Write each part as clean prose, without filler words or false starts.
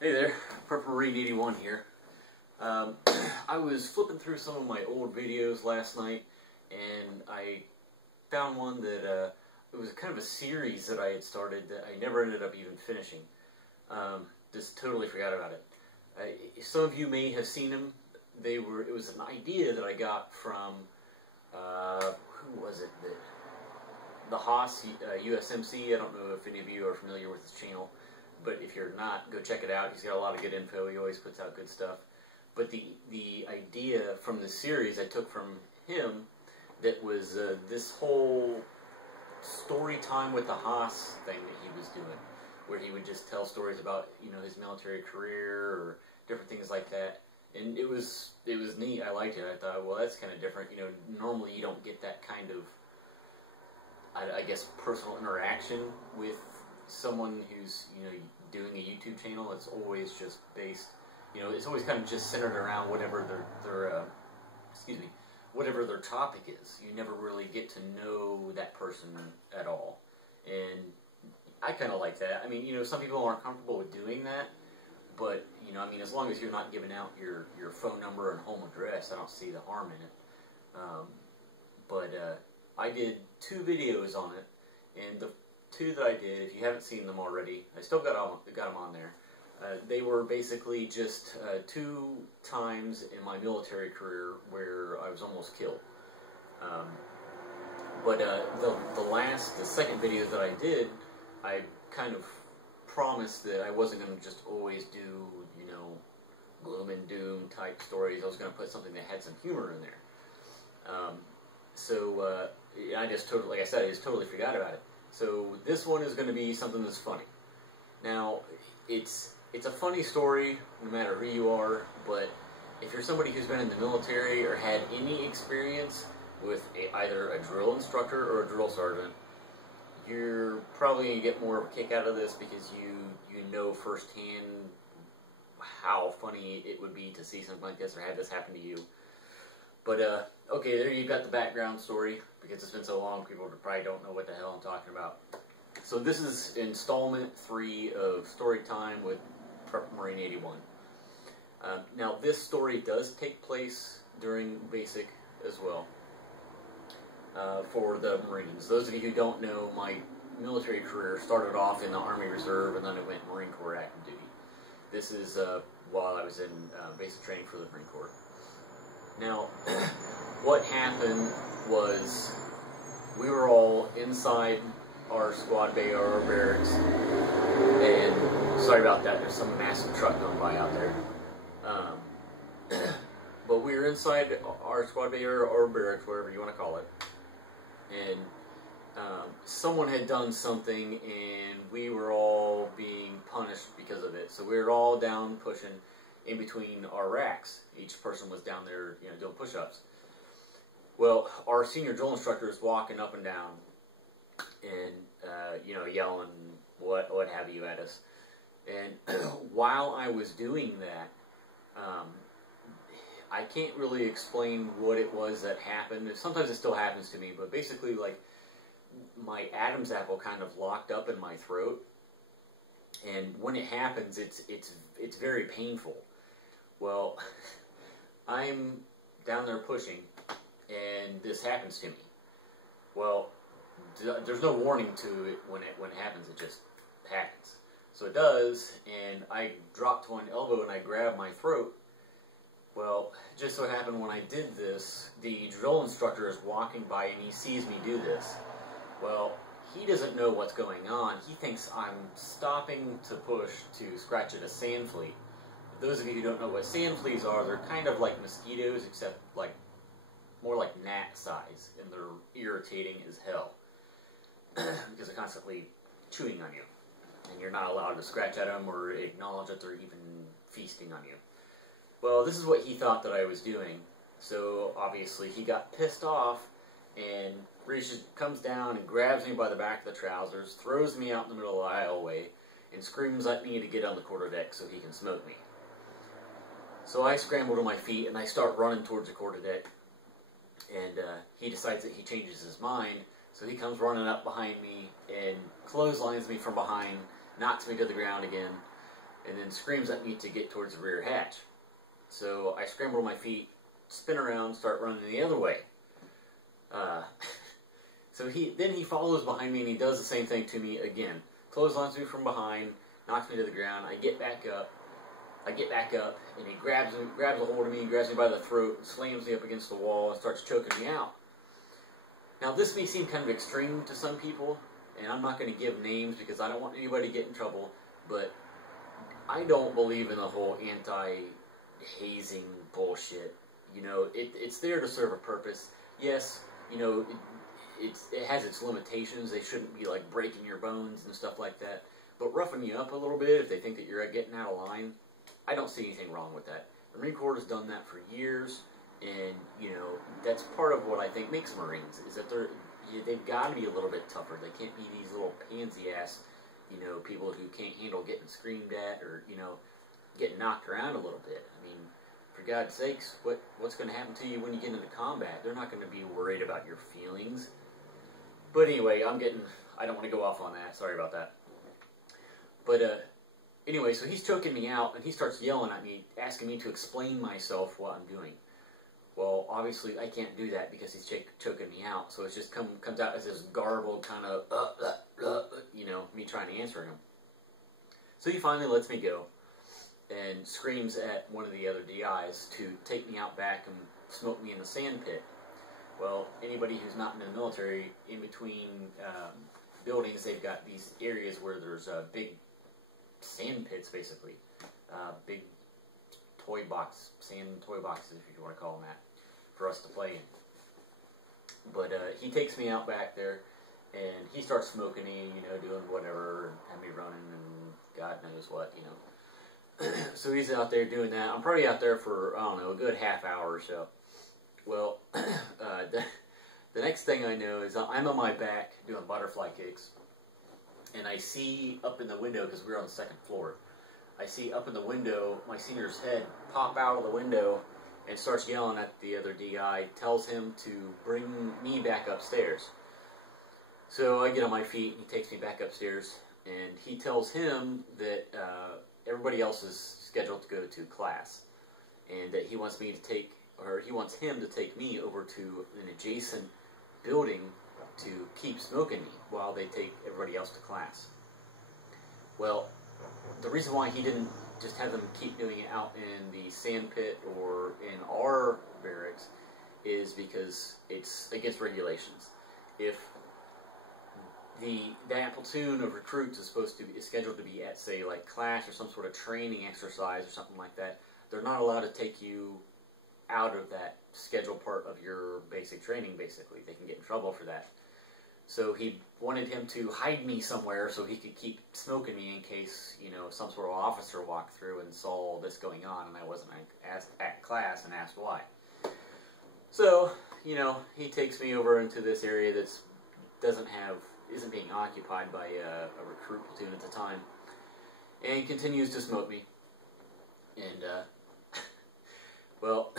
Hey there, Pmarine81 here. I was flipping through some of my old videos last night, and I found one that it was kind of a series that I had started that I never ended up even finishing. Just totally forgot about it. Some of you may have seen them. It was an idea that I got from who was it? The Haas USMC. I don't know if any of you are familiar with his channel. But if you're not, go check it out. He's got a lot of good info. He always puts out good stuff. But the idea from the series I took from him, that was this whole story time with the Haas thing that he was doing, where he would just tell stories about, you know, his military career or different things like that. And it was neat. I liked it. I thought, well, that's kind of different. You know, normally you don't get that kind of, I guess, personal interaction with someone who's, you know, doing a YouTube channel. It's always just based, you know, it's always kind of just centered around whatever whatever their topic is. You never really get to know that person at all, and I kind of like that. I mean, you know, some people aren't comfortable with doing that, but, you know, I mean, as long as you're not giving out your phone number and home address, I don't see the harm in it. I did 2 videos on it, and the 2 that I did, if you haven't seen them already, I still got them on there. They were basically just 2 times in my military career where I was almost killed. The second video that I did, I kind of promised that I wasn't going to just always do, you know, gloom and doom type stories. I was going to put something that had some humor in there. I just totally, like I said, I just totally forgot about it. So this one is going to be something that's funny. Now, it's a funny story no matter who you are, but if you're somebody who's been in the military or had any experience with either a drill instructor or a drill sergeant, you're probably going to get more of a kick out of this because you know firsthand how funny it would be to see something like this or have this happen to you. But, okay, there you got the background story. Because it's been so long, people probably don't know what the hell I'm talking about. So this is installment 3 of story time with Pmarine81. Now, this story does take place during basic as well, for the Marines. Those of you who don't know, my military career started off in the Army Reserve, and then I went Marine Corps active duty. This is while I was in basic training for the Marine Corps. Now, what happened was we were all inside our squad bay or our barracks, and sorry about that, there's some massive truck going by out there. But we were inside our squad bay or our barracks, whatever you want to call it, and someone had done something, and we were all being punished because of it. So we were all down pushing in between our racks. Each person was down there, you know, doing push-ups. Well, our senior drill instructor is walking up and down, and you know, yelling what have you at us. And while I was doing that, I can't really explain what it was that happened. Sometimes it still happens to me, but basically, like, my Adam's apple kind of locked up in my throat, and when it happens, it's very painful. Well, I'm down there pushing, and this happens to me. Well, there's no warning to it when it happens. It just happens. So it does, and I drop to one elbow and I grab my throat. Well, just so happened when I did this, the drill instructor is walking by and he sees me do this. Well, he doesn't know what's going on. He thinks I'm stopping to push to scratch at a sand flea. Those of you who don't know what sand fleas are, they're kind of like mosquitoes, except like more like gnat size, and they're irritating as hell because they're constantly chewing on you, and you're not allowed to scratch at them or acknowledge that they're even feasting on you. Well, this is what he thought that I was doing, so obviously he got pissed off and comes down and grabs me by the back of the trousers, throws me out in the middle of the aisleway, and screams at me to get on the quarterdeck so he can smoke me. So I scramble to my feet and I start running towards the quarterdeck, and he decides that he changes his mind, so he comes running up behind me and clotheslines me from behind, knocks me to the ground again, and then screams at me to get towards the rear hatch. So I scramble to my feet, spin around, start running the other way. So then he follows behind me and he does the same thing to me again. Clotheslines me from behind, knocks me to the ground. I get back up, and he grabs a hold of me, grabs me by the throat, and slams me up against the wall and starts choking me out. Now this may seem kind of extreme to some people, and I'm not going to give names because I don't want anybody to get in trouble, but I don't believe in the whole anti-hazing bullshit. You know, it's there to serve a purpose. Yes, you know, it has its limitations. They shouldn't be like breaking your bones and stuff like that. But roughing you up a little bit if they think that you're getting out of line, I don't see anything wrong with that. The Marine Corps has done that for years, and you know that's part of what I think makes Marines is that they've got to be a little bit tougher. They can't be these little pansy ass, you know, people who can't handle getting screamed at or you know getting knocked around a little bit. I mean, for God's sakes, what's going to happen to you when you get into combat? They're not going to be worried about your feelings. But anyway, I don't want to go off on that. Sorry about that. But anyway, so he's choking me out, and he starts yelling at me, asking me to explain myself what I'm doing. Well, obviously, I can't do that because he's choking me out. So it just comes out as this garbled kind of, you know, me trying to answer him. So he finally lets me go and screams at one of the other DIs to take me out back and smoke me in the sand pit. Well, anybody who's not in the military, in between buildings, they've got these areas where there's big sand pits, basically. Big sand toy boxes, if you want to call them that, for us to play in. But he takes me out back there, and he starts smoking me, you know, doing whatever, and have me running, and God knows what, you know. So he's out there doing that. I'm probably out there for, I don't know, a good half hour or so. Well, the next thing I know is I'm on my back doing butterfly kicks, and I see up in the window, because we were on the second floor, I see up in the window my senior's head pop out of the window and starts yelling at the other DI, tells him to bring me back upstairs. So I get on my feet, and he takes me back upstairs, and he tells him that everybody else is scheduled to go to class, and that he wants him to take me over to an adjacent building to keep smoking me while they take everybody else to class. Well, the reason why he didn't just have them keep doing it out in the sand pit or in our barracks is because it's against regulations. If that platoon of recruits is scheduled to be at, say, like class or some sort of training exercise or something like that, they're not allowed to take you out of that scheduled part of your basic training, basically. They can get in trouble for that. So he wanted him to hide me somewhere so he could keep smoking me in case, you know, some sort of officer walked through and saw all this going on and I wasn't at class and asked why. So, you know, he takes me over into this area that isn't being occupied by a recruit platoon at the time, and continues to smoke me. And, well,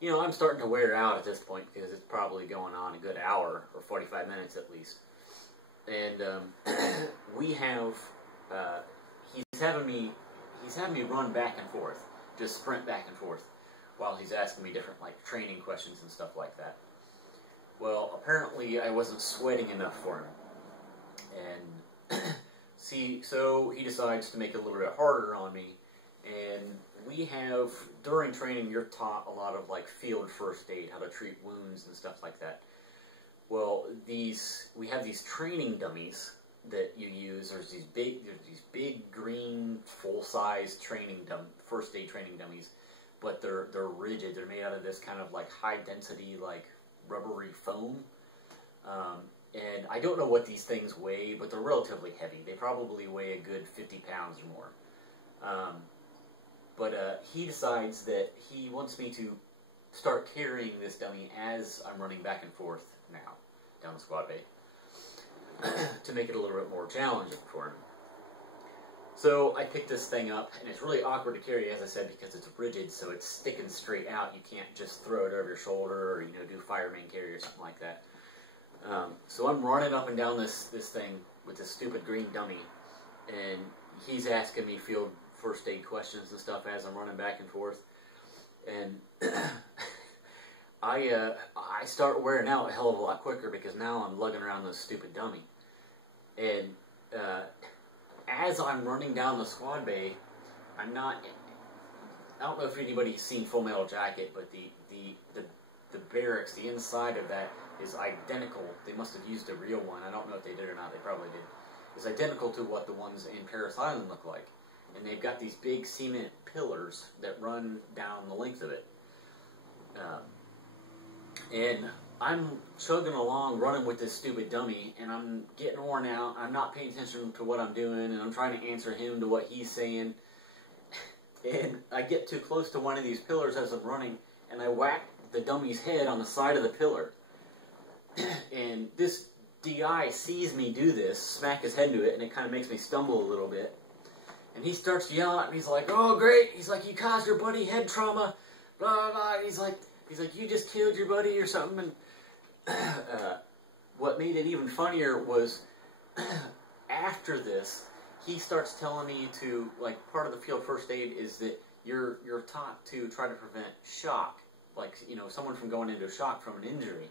you know, I'm starting to wear out at this point because it's probably going on a good hour or 45 minutes at least. And we have, he's having me run back and forth, just sprint back and forth, while he's asking me different, like, training questions and stuff like that. Well, apparently I wasn't sweating enough for him. And, so he decides to make it a little bit harder on me. And we have, during training, you're taught a lot of, like, field first aid, how to treat wounds and stuff like that. Well, we have these training dummies that you use. There's these big green, full-size first aid training dummies, but they're rigid. They're made out of this kind of, like, high-density, like, rubbery foam. And I don't know what these things weigh, but they're relatively heavy. They probably weigh a good 50 pounds or more. But he decides that he wants me to start carrying this dummy as I'm running back and forth now down the squad bay to make it a little bit more challenging for him. So I pick this thing up, and it's really awkward to carry, as I said, because it's rigid, so it's sticking straight out. You can't just throw it over your shoulder or, you know, do fireman carry or something like that. So I'm running up and down this thing with this stupid green dummy, and he's asking me field first aid questions and stuff as I'm running back and forth. And I start wearing out a hell of a lot quicker because now I'm lugging around this stupid dummy. And as I'm running down the squad bay, I don't know if anybody's seen Full Metal Jacket, but the barracks, the inside of that is identical. They must have used a real one. I don't know if they did or not. They probably did. It's identical to what the ones in Paris Island look like. And they've got these big cement pillars that run down the length of it. And I'm chugging along, running with this stupid dummy, and I'm getting worn out. I'm not paying attention to what I'm doing, and I'm trying to answer him to what he's saying. And I get too close to one of these pillars as I'm running, and I whack the dummy's head on the side of the pillar. And this DI sees me do this, smack his head into it, and it kind of makes me stumble a little bit. And he starts yelling at me. He's like, "Oh, great!" He's like, "You caused your buddy head trauma." Blah blah blah. And he's like, "You just killed your buddy or something." And what made it even funnier was after this, he starts telling me to, like, part of the field first aid is that you're taught to try to prevent shock, like, you know, someone from going into shock from an injury.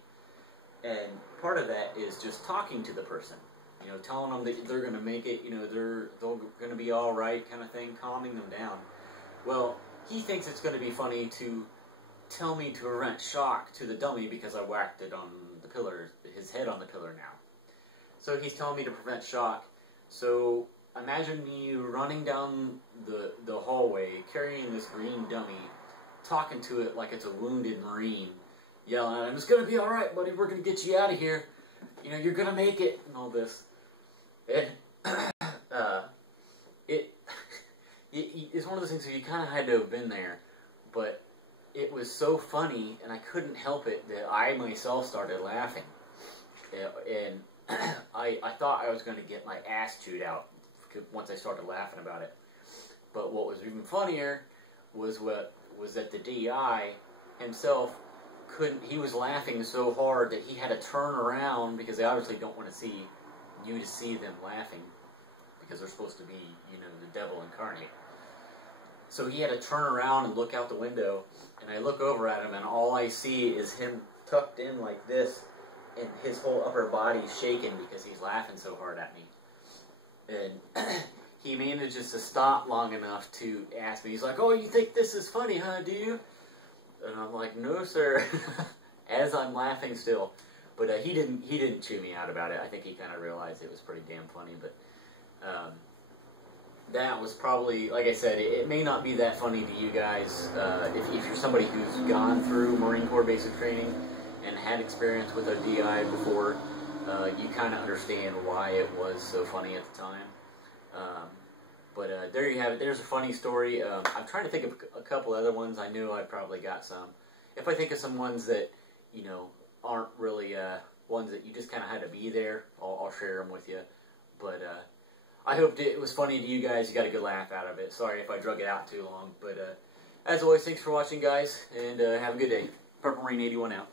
And part of that is just talking to the person, you know, telling them that they're going to make it, you know, they're going to be all right, kind of thing, calming them down. Well, he thinks it's going to be funny to tell me to prevent shock to the dummy because I whacked it on the pillar, his head on the pillar now. So he's telling me to prevent shock. So imagine me running down the hallway, carrying this green dummy, talking to it like it's a wounded Marine, yelling at him, "It's going to be alright, buddy, we're going to get you out of here. You know, you're going to make it," and all this. And it's one of those things where you kind of had to have been there, but it was so funny, and I couldn't help it, that I myself started laughing. And I thought I was going to get my ass chewed out once I started laughing about it. But what was even funnier was that the DI himself he was laughing so hard that he had to turn around, because they obviously don't want to see you to see them laughing, because they're supposed to be, you know, the devil incarnate. So he had to turn around and look out the window, and I look over at him, and all I see is him tucked in like this, and his whole upper body shaking because he's laughing so hard at me. And he manages to stop long enough to ask me, he's like, "Oh, you think this is funny, huh, do you?" And I'm like, "No, sir," as I'm laughing still. But he didn't chew me out about it. I think he kind of realized it was pretty damn funny. But that was probably, like I said, it may not be that funny to you guys. If you're somebody who's gone through Marine Corps basic training and had experience with a DI before, you kind of understand why it was so funny at the time. But there you have it. There's a funny story. I'm trying to think of a couple other ones. I knew I probably got some. If I think of some ones that, you know, aren't really ones that you just kind of had to be there, I'll share them with you. But I hope it was funny to you guys. You got a good laugh out of it. Sorry if I drug it out too long. But as always, thanks for watching, guys, and have a good day. Pmarine81 out.